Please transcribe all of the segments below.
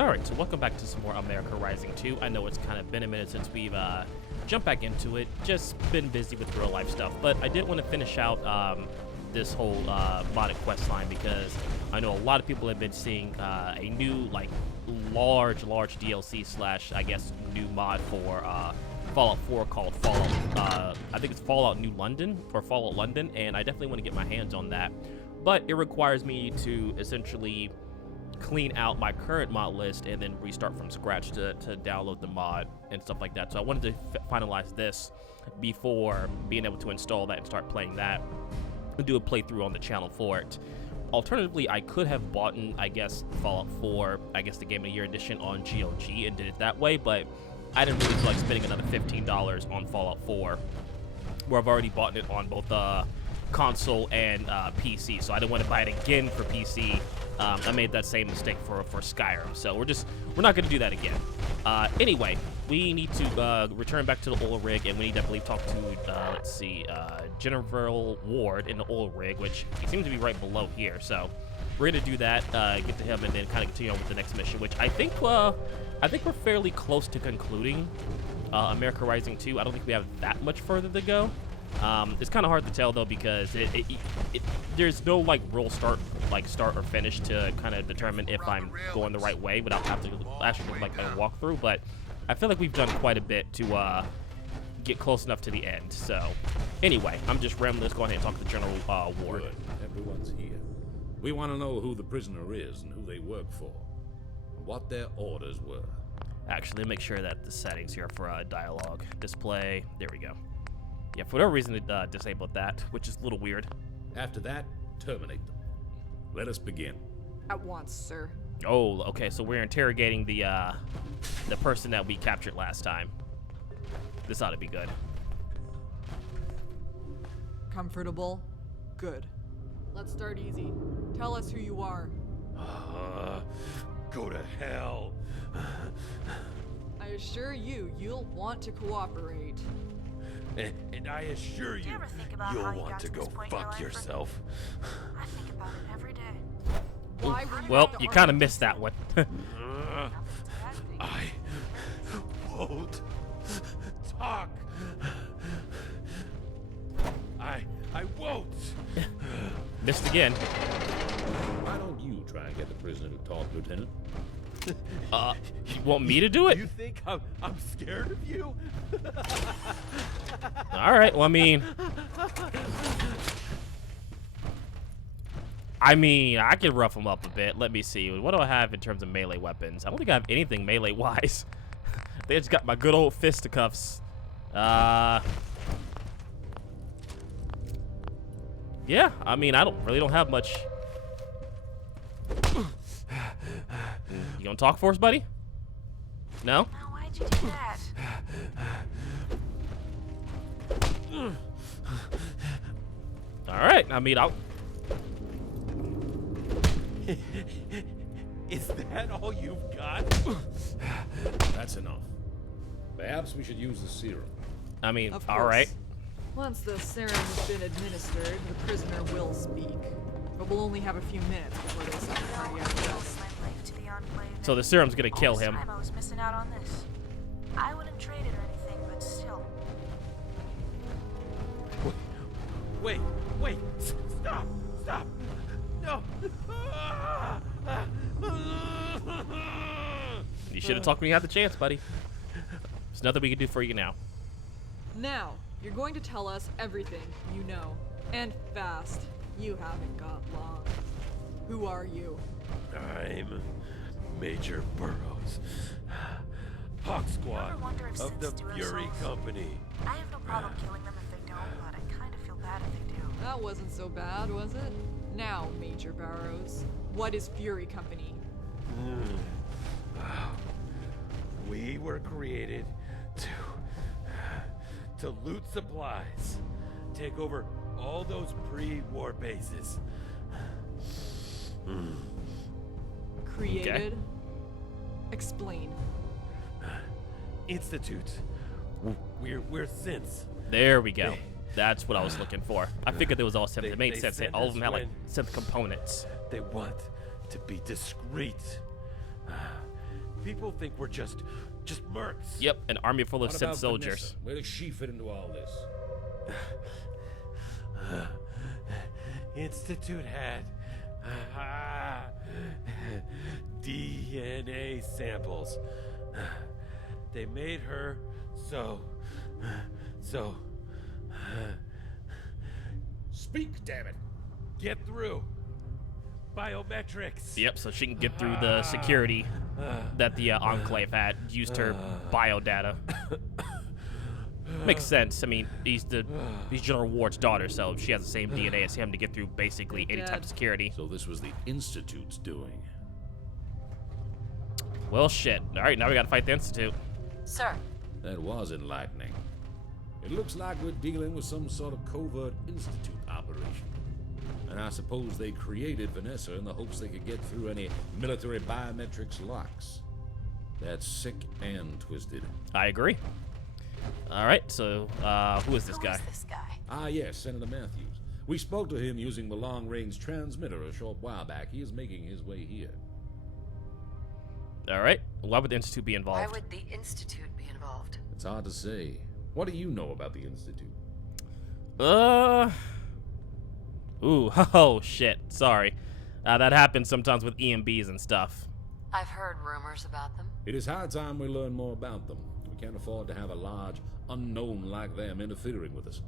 Alright, so welcome back to some more America Rising 2. I know it's kind of been a minute since we've jumped back into it. Just been busy with real life stuff. But I did want to finish out this whole modded quest line because I know a lot of people have been seeing a new, like, large DLC slash, I guess, new mod for Fallout 4 called Fallout, I think it's Fallout New London, or Fallout London, and I definitely want to get my hands on that. But it requires me to essentially clean out my current mod list and then restart from scratch to download the mod and stuff like that. So I wanted to finalize this before being able to install that and start playing that and do a playthrough on the channel for it. Alternatively, I could have bought, I guess, Fallout 4, I guess the Game of the Year edition on GOG and did it that way, but I didn't really feel like spending another $15 on Fallout 4, where I've already bought it on both console and PC, so I didn't want to buy it again for PC. I made that same mistake for Skyrim, so we're not going to do that again. Anyway, we need to return back to the oil rig, and we need to, I believe, talk to, let's see, General Ward in the oil rig, which he seems to be right below here, so we're going to do that, get to him, and then kind of continue on with the next mission, which I think we're fairly close to concluding America Rising 2. I don't think we have that much further to go. It's kind of hard to tell though because there's no like real start or finish to kind of determine if I'm going the right way without having to actually like a walkthrough. But I feel like we've done quite a bit to get close enough to the end. So anyway, I'm just rambling. Let's go ahead and talk to General Ward. Good. Everyone's here. We want to know who the prisoner is and who they work for, and what their orders were. Actually, make sure that the settings here for dialogue display. There we go. Yeah, for whatever reason, it disabled that, which is a little weird. After that, terminate them. Let us begin. At once, sir. Oh, okay, so we're interrogating the person that we captured last time. This ought to be good. Comfortable? Good. Let's start easy. Tell us who you are. Go to hell. I assure you, you'll want to cooperate. And I assure you, you'll want to go fuck yourself. I think about it every day. Why were you Well, you kind of missed that one. I won't talk. I won't. Missed again. Why don't you try and get the prisoner to talk, Lieutenant? You want me to do it? You think I'm scared of you? All right. Well, I mean, I could rough him up a bit. Let me see. What do I have in terms of melee weapons? I don't think I have anything melee-wise. They just got my good old fisticuffs. Yeah. I mean, I really don't have much. You gonna talk for us, buddy? No? Now, why'd you do that? All right. I mean, I'll. Is that all you've got? That's enough. Perhaps we should use the serum. I mean, Of all course. right. Once the serum has been administered, the prisoner will speak. But we'll only have a few minutes before they suffer cardiac arrest. My life to the Enclave. So the serum's gonna kill him. I was missing out on this. I wouldn't trade it or anything, but still. Wait, stop, no. You should have talked when you had the chance, buddy. There's nothing we can do for you now. Now, you're going to tell us everything you know. And fast. You haven't got long. Who are you? I'm Major Burroughs, Hawk Squad Ever wonder if of the synths do it Fury themselves? Company. I have no problem killing them if they don't, but I kind of feel bad if they do. That wasn't so bad, was it? Now, Major Barrows, what is Fury Company? We were created to loot supplies, take over all those pre-war bases. Created? Explain. Institute. We're synths. There we go. That's what I was looking for. I figured there was all synth. It made they sense. sent All of them us had like when- synth components. They want to be discreet. People think we're just mercs. Yep, an army full of What Sith about soldiers. Vanessa? Where does she fit into all this? Institute had DNA samples. They made her so. Speak, damn it! Get through. Biometrics. Yep, so she can get through the security that the Enclave had. Used her biodata. Makes sense. I mean, he's General Ward's daughter, so she has the same DNA as him to get through basically any type of security. So this was the Institute's doing. Well, shit. All right, now we gotta fight the Institute. Sir, That was enlightening. It looks like we're dealing with some sort of covert Institute operation. And I suppose they created Vanessa in the hopes they could get through any military biometrics locks. That's sick and twisted. I agree. All right, so who is this who guy? is this guy? Ah, yes, Senator Matthews. We spoke to him using the long-range transmitter a short while back. He is making his way here. All right, why would the Institute be Why involved? would the Institute be involved? It's hard to say. What do you know about the Institute? Ooh, oh shit. Sorry. That happens sometimes with EMBs and stuff. I've heard rumors about them. It is high time we learn more about them. We can't afford to have a large unknown like them interfering with us.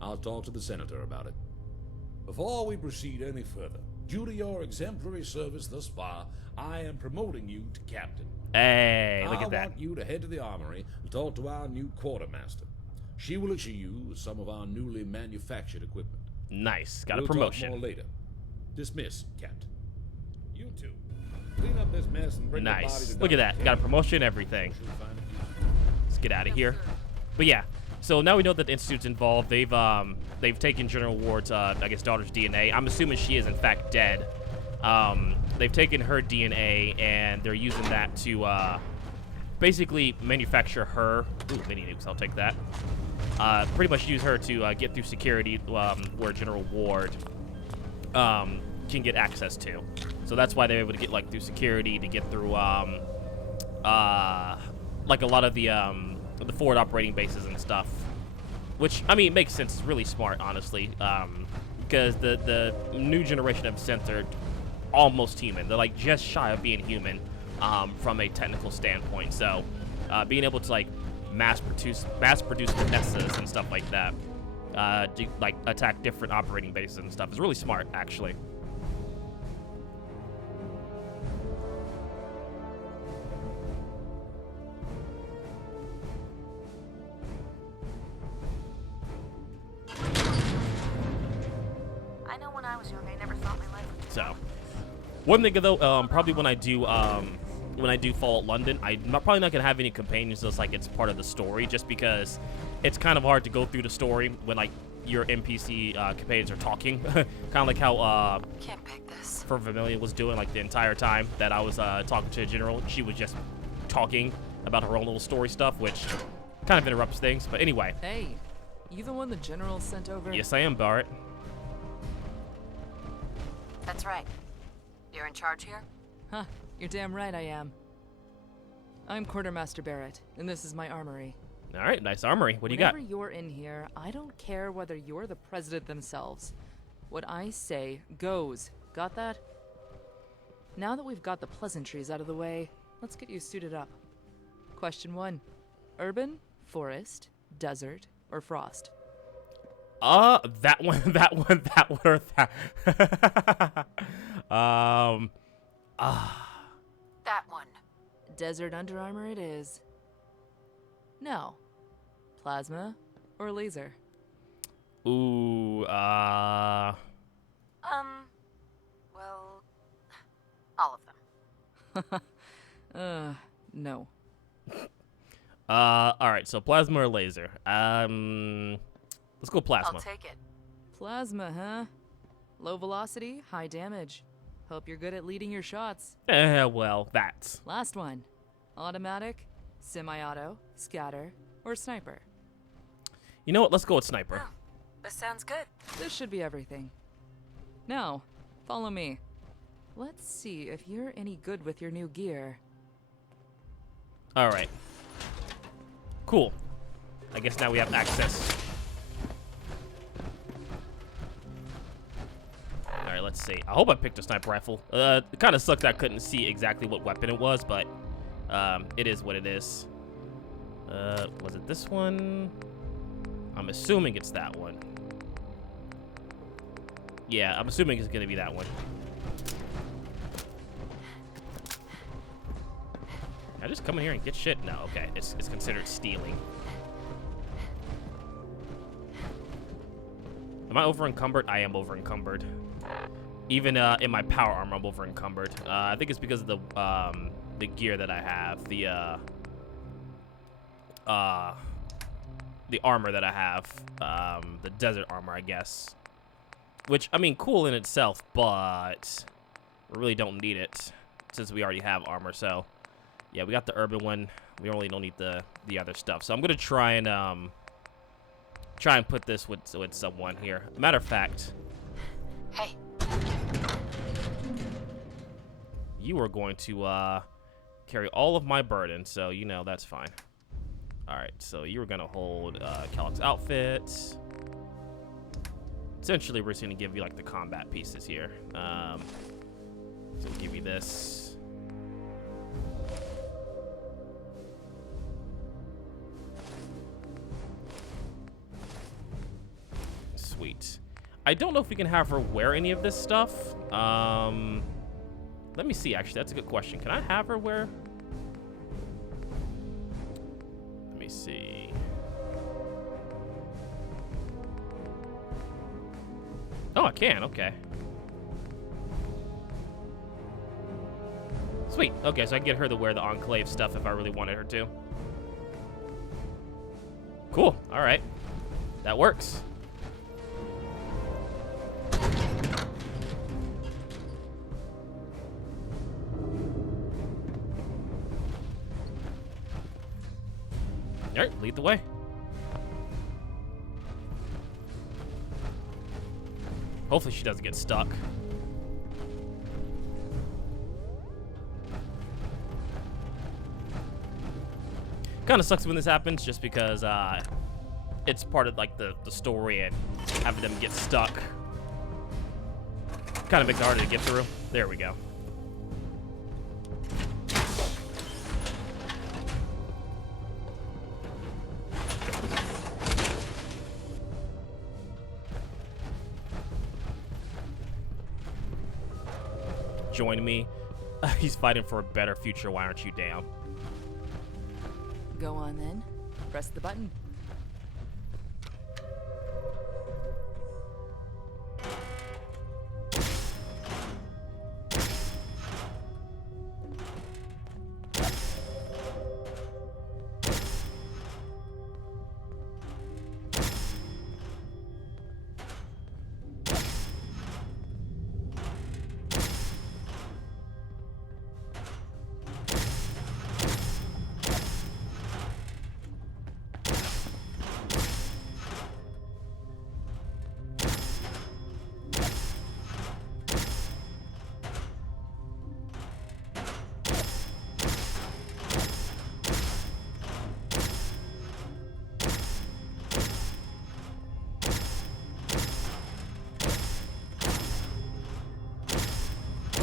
I'll talk to the Senator about it. Before we proceed any further, due to your exemplary service thus far, I am promoting you to captain. Hey, look at I that. want you to head to the armory and talk to our new quartermaster. She will issue you with some of our newly manufactured equipment. Nice. Got a We'll promotion. talk more later. Dismiss, Captain. You two, clean up this mess and bring the body Nice. to Look at Dr. that. Got a King. promotion, everything. She'll find it useful. Let's get out of here. But yeah, so now we know that the Institute's involved. They've taken General Ward's, I guess, daughter's DNA. I'm assuming she is in fact dead. They've taken her DNA and they're using that to basically manufacture her. Ooh, mini nukes. I'll take that. Pretty much use her to get through security where General Ward can get access to. So that's why they're able to get like through security to get through like a lot of the forward operating bases and stuff. Which I mean makes sense. It's really smart, honestly, because the new generation of synths are almost human. They're like just shy of being human from a technical standpoint. So being able to like mass produce Vanessas and stuff like that, to like attack different operating bases and stuff is really smart, actually. I know when I was young, I never thought my life would be So, one thing though, probably when I do Fallout London, I'm probably not gonna have any companions just like it's part of the story, just because it's kind of hard to go through the story when like your NPC companions are talking, kind of like how Can't pick this. for Vermilion was doing like the entire time that I was talking to a general. She was just talking about her own little story stuff, which kind of interrupts things. But anyway, Hey, you the one the general sent over? yes, I am Barrett. That's right. You're in charge here? Huh, you're damn right I am. I'm Quartermaster Barrett, and this is my armory. All right, nice armory. What do you got? Whenever you're in here, I don't care whether you're the president themselves. What I say goes. Got that? Now that we've got the pleasantries out of the way, let's get you suited up. Question 1. Urban, forest, desert, or frost? That one, or that. That one. Desert Under Armor it is. No. Plasma or laser? Ooh, Well, all of them. No. all right, so plasma or laser? Let's go plasma. I'll take it. Plasma, huh? Low velocity, high damage. Hope you're good at leading your shots. Well, that's. Last one. Automatic, semi-auto, scatter, or sniper. You know what? Let's go with sniper. Oh, this sounds good. This should be everything. Now, follow me. Let's see if you're any good with your new gear. All right. Cool. I guess now we have access. All right, let's see. I hope I picked a sniper rifle. It kind of sucked I couldn't see exactly what weapon it was, but it is what it is. Was it this one? I'm assuming it's that one. Yeah, I'm assuming it's gonna be that one. Can I just come in here and get shit? No, okay. It's considered stealing. Am I over encumbered? I am over encumbered. Even in my power armor, I'm over encumbered. I think it's because of the gear that I have. The armor that I have. The desert armor, I guess. Which, I mean, cool in itself, but we really don't need it since we already have armor. So, yeah, we got the urban one. We only don't need the other stuff. So I'm gonna try and put this with someone here. Matter of fact, Hey. you are going to carry all of my burden, so you know that's fine. All right, so you were gonna hold Kellogg's outfit. Essentially, we're just gonna give you like the combat pieces here. So we'll give you this. Sweet. I don't know if we can have her wear any of this stuff. Let me see, actually. That's a good question. Can I have her wear? Let me see. Oh, I can. Okay. Sweet. Okay, so I can get her to wear the Enclave stuff if I really wanted her to. Cool. All right. That works. All right, lead the way. Hopefully she doesn't get stuck. Kind of sucks when this happens just because it's part of like the story and having them get stuck kind of makes it harder to get through. There we go. Join me. He's fighting for a better future. Why aren't you down? Go on then. Press the button.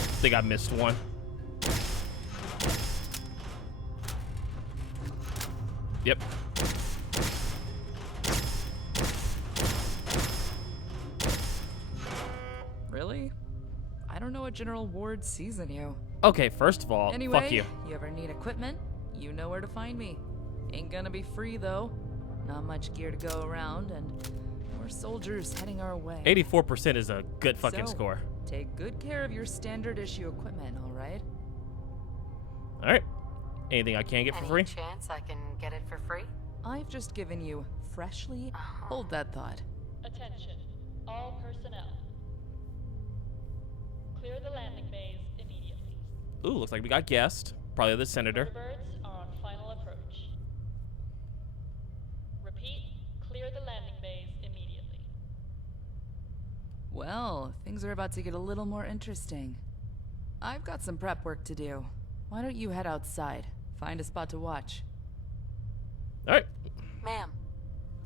I think I missed one. Yep. Really? I don't know what General Ward sees in you. Okay, first of all, Anyway, fuck you. you ever need equipment? You know where to find me. Ain't gonna be free though. Not much gear to go around, and more soldiers heading our way. 84% is a good fucking So, score. Take good care of your standard issue equipment, all right? All right. Anything I can get for Any free? chance I can get it for free? I've just given you freshly. Hold that thought. Attention, all personnel. Clear the landing bays immediately. Ooh, looks like we got guest. Probably the senator. Birds are on final approach. Repeat, clear the landing bays immediately. Well, things are about to get a little more interesting. I've got some prep work to do. Why don't you head outside? Find a spot to watch. All right. Ma'am.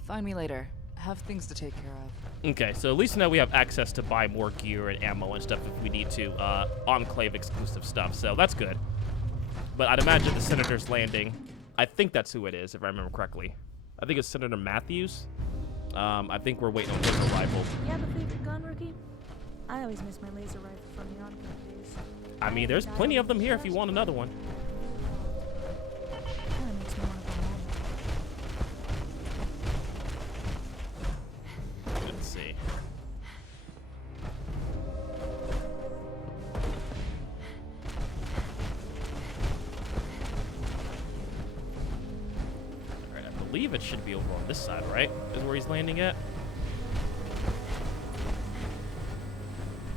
Find me later. Have things to take care of. Okay, so at least now we have access to buy more gear and ammo and stuff if we need to. Enclave exclusive stuff, so that's good. But I'd imagine the Senator's landing. I think that's who it is, if I remember correctly. I think it's Senator Matthews. I think we're waiting on his arrival. You have a favorite gun, Rookie? I always miss my laser rifle from the Enclave days. I mean, there's plenty of them here if you want another one. Kinda makes me want to go home. Let's see. Alright, I believe it should be over on this side, right? Is where he's landing at?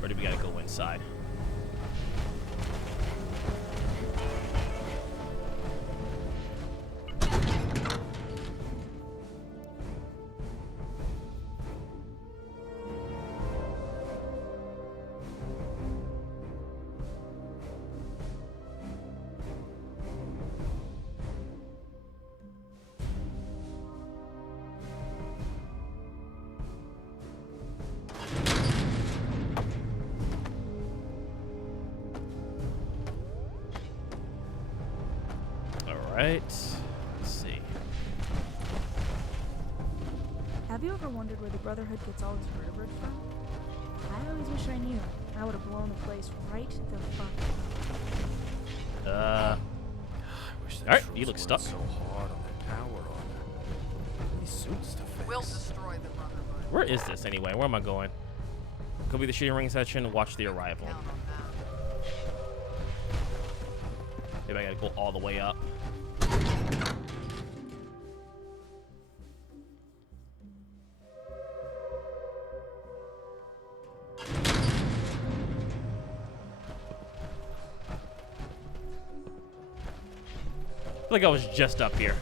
Or do we gotta go inside? Alright, let's see. Have you ever wondered where the Brotherhood gets all its vertebrates from? I always wish I knew. I would have blown the place right the fuck up. I wish the Alright, troops you look weren't stuck. so hard on their tower armor. These suits to fix. We'll destroy the Brotherhood. Where is this anyway? Where am I going? Could be the shooting range section. Watch the arrival. Count on that. Maybe I gotta go all the way up. I feel like I was just up here.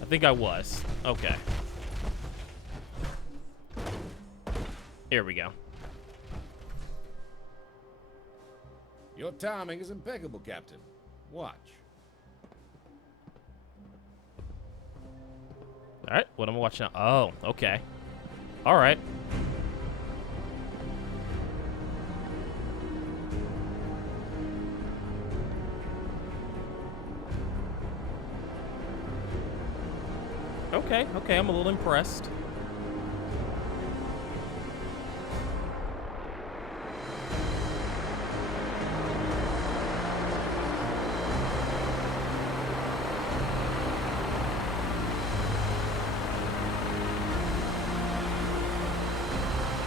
I think I was. Okay. Here we go. Your timing is impeccable, Captain. Watch. All right, what am I watching now? Oh, okay. All right. Okay, I'm a little impressed.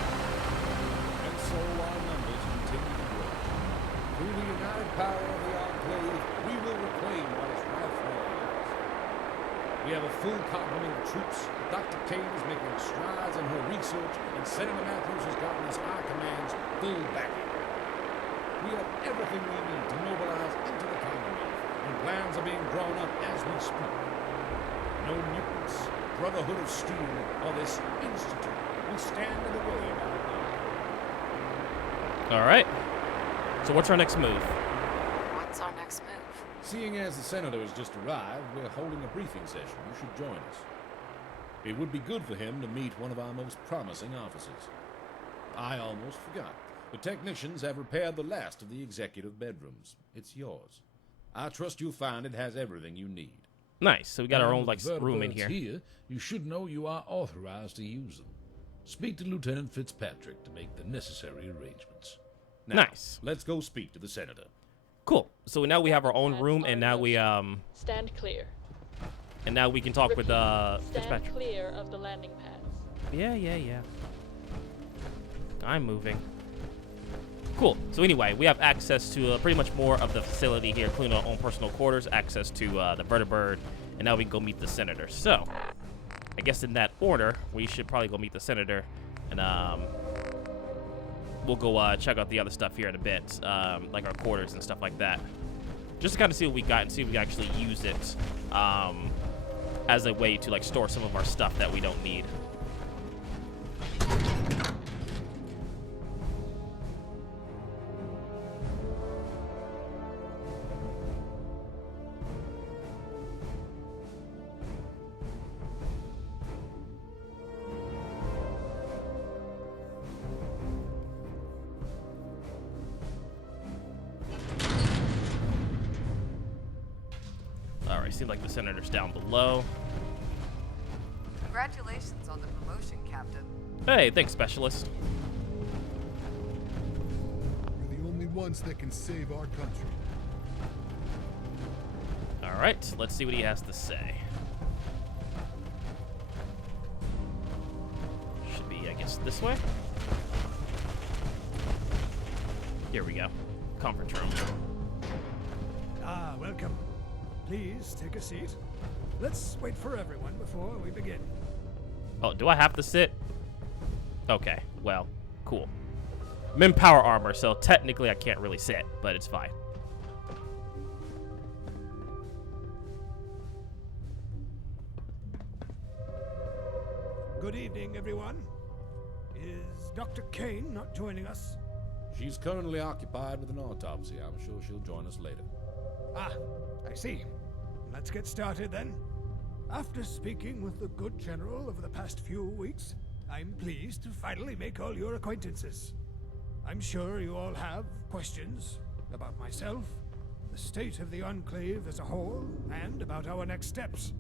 And so our numbers continue to grow. Through the united power of the Enclave, we will reclaim what is rightfully ours. We have a full complement of troops. Dr. Kane is making strides in her research, and Senator Matthews has gotten his high command's full backing. We have everything we need to mobilize into the Commonwealth, and plans are being drawn up as we speak. No mutants, Brotherhood of Steel, or this Institute will stand in the way of our goal. All right. So what's our next move? What's our next move? Seeing as the Senator has just arrived, we're holding a briefing session. You should join us. It would be good for him to meet one of our most promising officers. I almost forgot. The technicians have repaired the last of the executive bedrooms. It's yours. I trust you'll find it has everything you need. Nice. So we got our And own like with the room in vertebrates here. You should know you are authorized to use them. Speak to Lieutenant Fitzpatrick to make the necessary arrangements. Now, Nice. let's go speak to the Senator. Cool. So now we have our own Pads room, are and in now we motion. Stand clear. and now we can talk with Stand Fitzpatrick. clear of the landing pads. Yeah. I'm moving. Cool. So anyway, we have access to pretty much more of the facility here, including our own personal quarters, access to the vertibird, and now we can go meet the Senator. So, I guess in that order, we should probably go meet the Senator, and we'll go check out the other stuff here in a bit, like our quarters and stuff like that. Just to kind of see what we got and see if we can actually use it as a way to like store some of our stuff that we don't need. Alright, seems like the senator's down below. Congratulations on the promotion, Captain. Hey, thanks, specialist. We're the only ones that can save our country. Alright, let's see what he has to say. Should be, I guess, this way? Here we go. Conference room. Ah, welcome. Please take a seat. Let's wait for everyone before we begin. Oh, do I have to sit? Okay, well, cool. I'm in power armor, so technically I can't really sit, but it's fine. Good evening, everyone. Is Dr. Kane not joining us? She's currently occupied with an autopsy. I'm sure she'll join us later. Ah, I see. Let's get started then. After speaking with the good general over the past few weeks, I'm pleased to finally make all your acquaintances. I'm sure you all have questions about myself, the state of the Enclave as a whole, and about our next steps.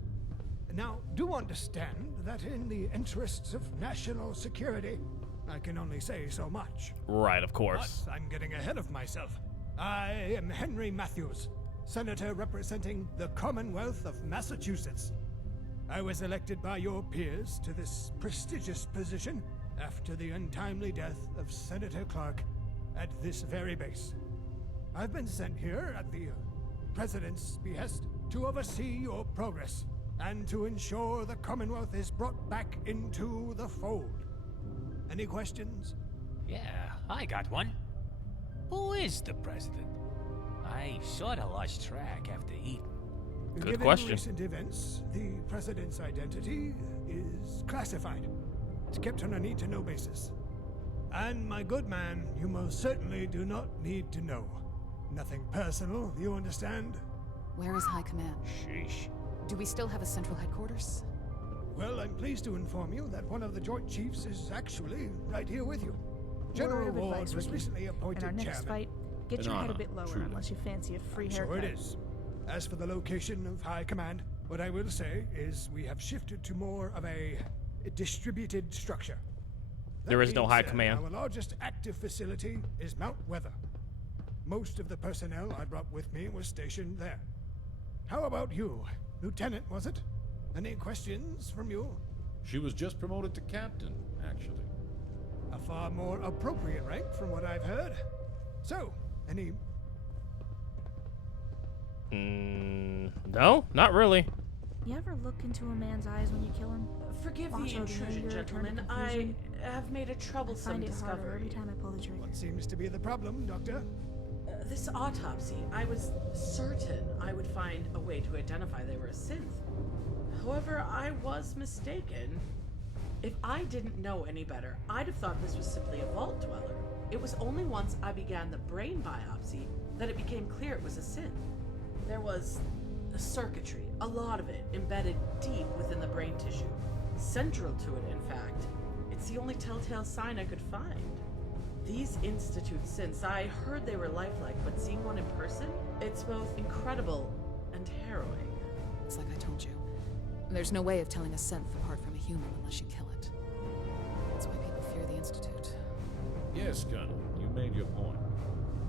Now, do understand that in the interests of national security, I can only say so much. Right, of course. But I'm getting ahead of myself. I am Henry Matthews, Senator representing the Commonwealth of Massachusetts. I was elected by your peers to this prestigious position after the untimely death of Senator Clark at this very base. I've been sent here at the President's behest to oversee your progress and to ensure the Commonwealth is brought back into the fold. Any questions? Yeah, I got one. Who is the president? I sorta lost track after eating. Good Given question. recent events, the president's identity is classified. It's kept on a need-to-know basis. And my good man, you most certainly do not need to know. Nothing personal, you understand? Where is High Command? Sheesh. Do we still have a central headquarters? Well, I'm pleased to inform you that one of the Joint Chiefs is actually right here with you. Word General of Ward advice, was Ricky. recently appointed In our next chairman. fight, get An your head a honor, bit lower truly. unless you fancy a free Sure haircut. it is. As for the location of High Command, what I will say is we have shifted to more of a distributed structure. There is no being High said, Command. Our largest active facility is Mount Weather. Most of the personnel I brought with me was stationed there. How about you? Lieutenant, was it? Any questions from you? She was just promoted to captain, actually. A far more appropriate rank from what I've heard. So, any... No, not really. You ever look into a man's eyes when you kill him? Forgive Watch the out the intrusion, anger, gentlemen. turn to I confusion. have made a I troublesome find it harder discovery. every time I pull the trigger. What seems to be the problem, Doctor? This autopsy, I was certain I would find a way to identify they were a synth. However, I was mistaken. If I didn't know any better, I'd have thought this was simply a vault dweller. It was only once I began the brain biopsy that it became clear it was a synth. There was a circuitry, a lot of it, embedded deep within the brain tissue. Central to it, in fact. It's the only telltale sign I could find. These Institute synths, I heard they were lifelike, but seeing one in person, it's both incredible and harrowing. It's like I told you. There's no way of telling a synth apart from a human unless you kill it. That's why people fear the Institute. Yes, Colonel, you made your point.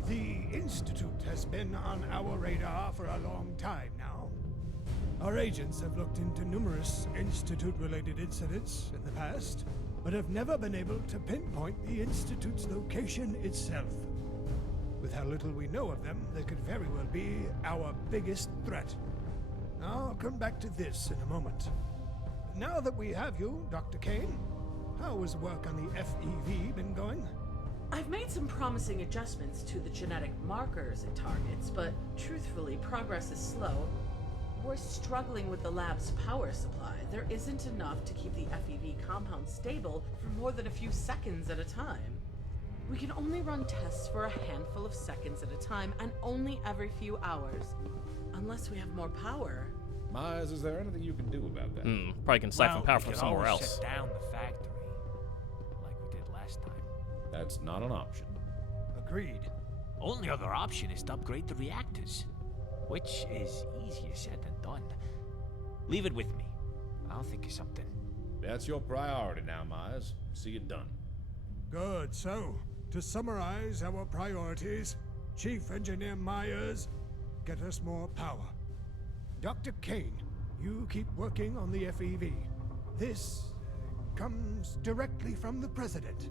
The Institute has been on our radar for a long time now. Our agents have looked into numerous Institute-related incidents in the past, but have never been able to pinpoint the Institute's location itself. With how little we know of them, they could very well be our biggest threat. I'll come back to this in a moment. Now that we have you, Dr. Kane, how has work on the FEV been going? I've made some promising adjustments to the genetic markers it targets, but truthfully, progress is slow. We're struggling with the lab's power supply. There isn't enough to keep the FEV compound stable for more than a few seconds at a time. We can only run tests for a handful of seconds at a time, and only every few hours. Unless we have more power. Myers, is there anything you can do about that? Probably can siphon Well, power we from could somewhere always else. shut down the factory, like we did last time. That's not an option. Agreed. Only other option is to upgrade the reactors. which is easier said than done. Leave it with me. I'll think of something. That's your priority now, Myers. See it done. Good. So, to summarize our priorities, Chief Engineer Myers, get us more power. Dr. Kane, you keep working on the FEV. This comes directly from the President.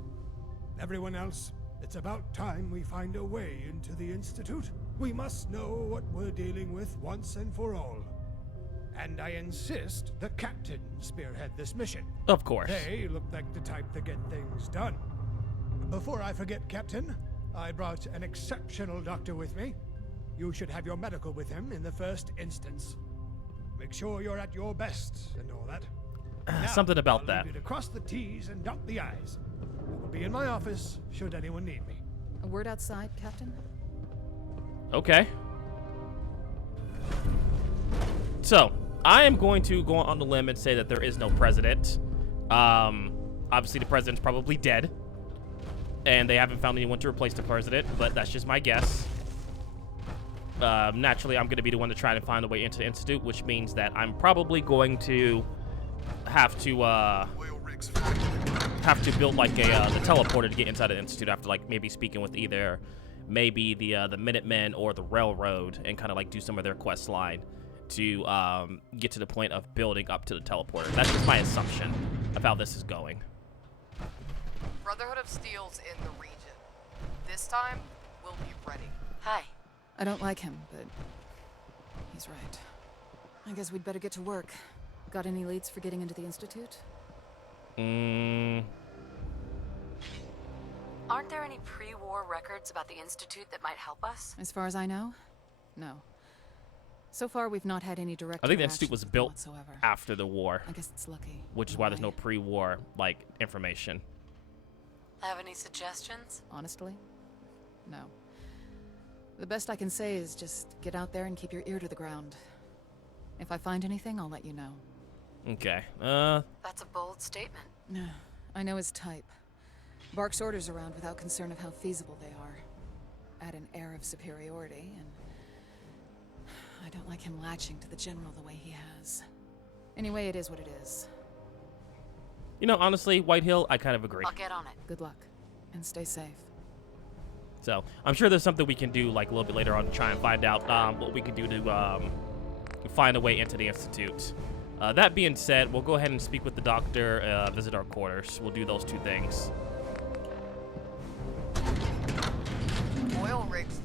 Everyone else, it's about time we find a way into the Institute. We must know what we're dealing with once and for all. And I insist the Captain spearhead this mission. Of course. They look like the type to get things done. Before I forget, Captain, I brought an exceptional doctor with me. You should have your medical with him in the first instance. Make sure you're at your best and all that. Now, Something about I'll that. leave you to cross the T's and dot the I's. I will be in my office should anyone need me. A word outside, Captain? Okay. So, I am going to go on the limb and say that there is no president. Obviously, the president's probably dead. And they haven't found anyone to replace the president, but that's just my guess. Naturally, I'm going to be the one to try to find a way into the Institute, which means that I'm probably going to have to build like the teleporter to get inside the Institute after like maybe speaking with either maybe the Minutemen or the Railroad and kind of like do some of their quest line to get to the point of building up to the teleporter. That's just my assumption of how this is going. Brotherhood of Steel's in the region. This time, we'll be ready. Hi. I don't like him, but he's right. I guess we'd better get to work. Got any leads for getting into the Institute? Aren't there any pre-war records about the Institute that might help us? As far as I know, no. So far, we've not had any direct I think the Institute was built whatsoever. after the war. I guess it's lucky. Which is why there's no pre-war like information. Have any suggestions? Honestly, no. The best I can say is just get out there and keep your ear to the ground. If I find anything, I'll let you know. Okay. That's a bold statement. I know his type. Barks orders around without concern of how feasible they are. Add an air of superiority, and I don't like him latching to the general the way he has. Anyway, it is what it is. You know, honestly, Whitehill, I kind of agree. I'll get on it. Good luck, and stay safe. So, I'm sure there's something we can do, like, a little bit later on to try and find out what we can do to find a way into the Institute. That being said, we'll go ahead and speak with the doctor, visit our quarters. We'll do those two things. Oil rigs.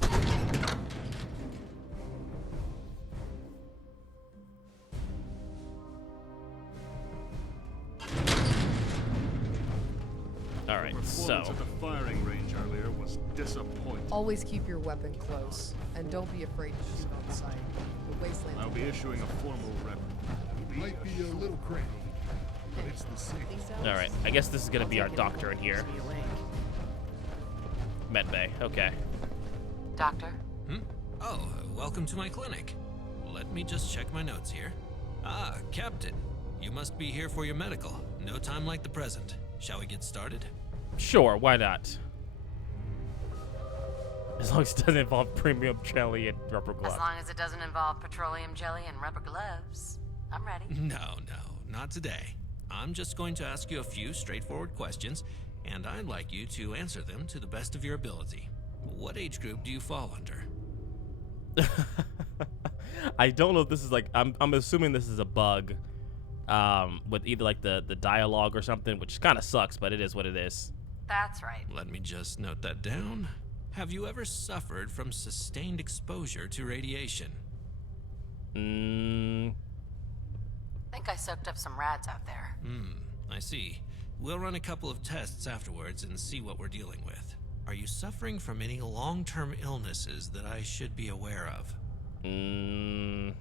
Alright, so... Performance at the firing range earlier was disappointing. Always keep your weapon close, and don't be afraid to shoot on sight. The wasteland. I'll be issuing a formal record. Might be a little crazy, but it's the safest. Alright, I guess this is gonna be our doctor in here. Medbay, okay. Doctor? Oh, welcome to my clinic. Let me just check my notes here. Ah, Captain. You must be here for your medical. No time like the present. Shall we get started? Sure, why not? As long as it doesn't involve premium jelly and rubber gloves. As long as it doesn't involve petroleum jelly and rubber gloves. I'm ready. No, not today. I'm just going to ask you a few straightforward questions, and I'd like you to answer them to the best of your ability. What age group do you fall under? I don't know if this is like, I'm assuming this is a bug with either like the dialogue or something, which kind of sucks, but it is what it is. That's right. Let me just note that down. Have you ever suffered from sustained exposure to radiation? I think I soaked up some rads out there. I see. We'll run a couple of tests afterwards and see what we're dealing with. Are you suffering from any long-term illnesses that I should be aware of? Nothing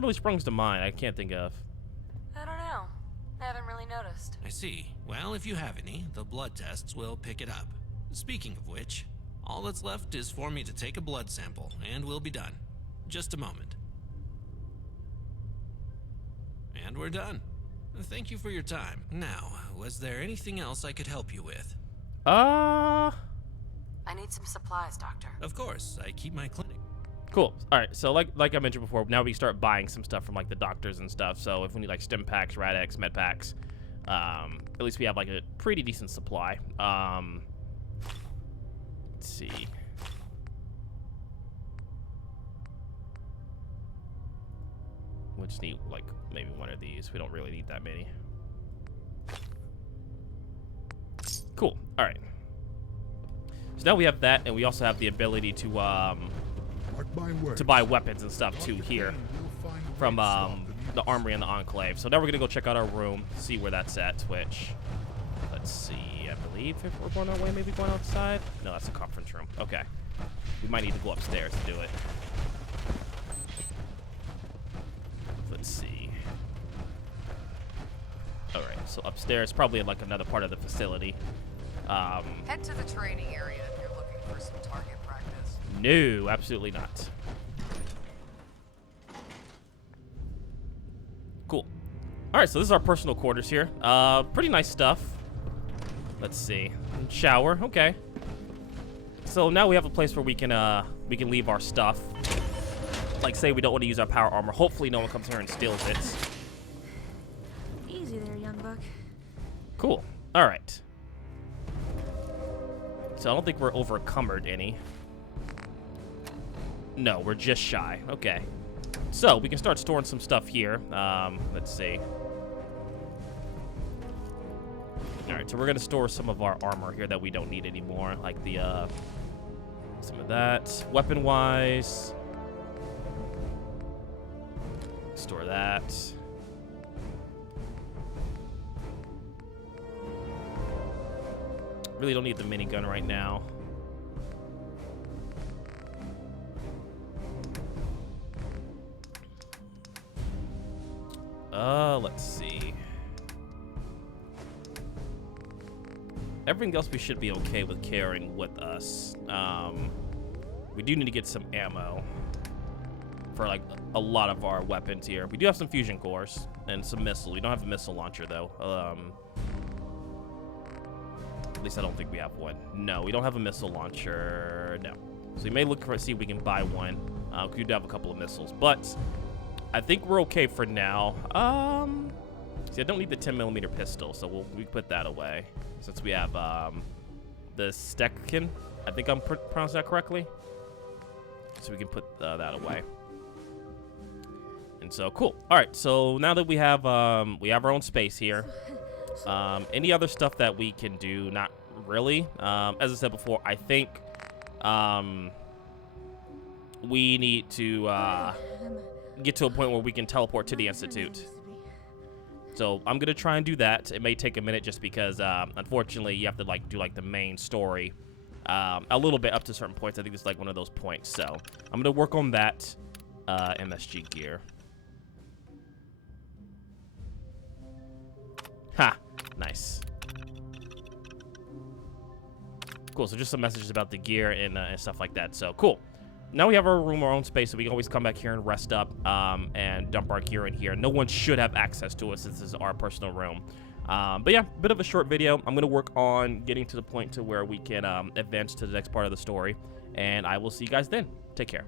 really springs to mind. I can't think of. I don't know. I haven't really noticed. I see. Well, if you have any, the blood tests will pick it up. Speaking of which, all that's left is for me to take a blood sample, and we'll be done. Just a moment. And we're done. Thank you for your time. Now, was there anything else I could help you with? I need some supplies, Doctor. Of course, I keep my clinic. Cool. All right. So like I mentioned before, now we start buying some stuff from like the doctors and stuff. So if we need like stim packs, Rad-X, med packs, at least we have like a pretty decent supply. Let's see. We'll just need like maybe one of these. We don't really need that many. Cool. All right. So now we have that, and we also have the ability to buy weapons and stuff too here from the armory and the Enclave. So now we're gonna go check out our room, see where that's at. Which, let's see. I believe if we're going our way, maybe going outside. No, that's a conference room. Okay. We might need to go upstairs to do it. Let's see. All right. So upstairs, probably in like another part of the facility. Head to the training area if you're looking for some target practice. No, absolutely not. Cool. All right, so this is our personal quarters here. Pretty nice stuff. Let's see. Shower. Okay. So now we have a place where we can leave our stuff. Like, say we don't want to use our power armor. Hopefully, no one comes here and steals it. Easy there, young buck. Cool. All right. So I don't think we're overcumbered any. No, we're just shy. Okay. So we can start storing some stuff here. Let's see. All right, so we're gonna store some of our armor here that we don't need anymore, like the some of that. Weapon-wise, store that. Really don't need the minigun right now. Let's see. Everything else we should be okay with carrying with us. We do need to get some ammo for like a lot of our weapons here. We do have some fusion cores and some missiles. We don't have a missile launcher though. At least I don't think we have one. No, we don't have a missile launcher. No. So we may look for see if we can buy one. We do have a couple of missiles, but I think we're okay for now. See, I don't need the 10mm pistol, so we put that away since we have the Stekin. I think I'm pronouncing that correctly. So we can put that away. And so cool. All right. So now that we have our own space here. Any other stuff that we can do? Not really. As I said before, I think we need to get to a point where we can teleport to the Institute. So I'm gonna try and do that. It may take a minute just because, unfortunately, you have to like do like the main story a little bit up to certain points. I think it's like one of those points. So I'm gonna work on that MSG gear. Ha! Nice. Cool. So just some messages about the gear and stuff like that. So cool. Now we have our room, our own space, so we can always come back here and rest up and dump our gear in here. No one should have access to it since this is our personal room. But yeah, bit of a short video. I'm going to work on getting to the point to where we can advance to the next part of the story. And I will see you guys then. Take care.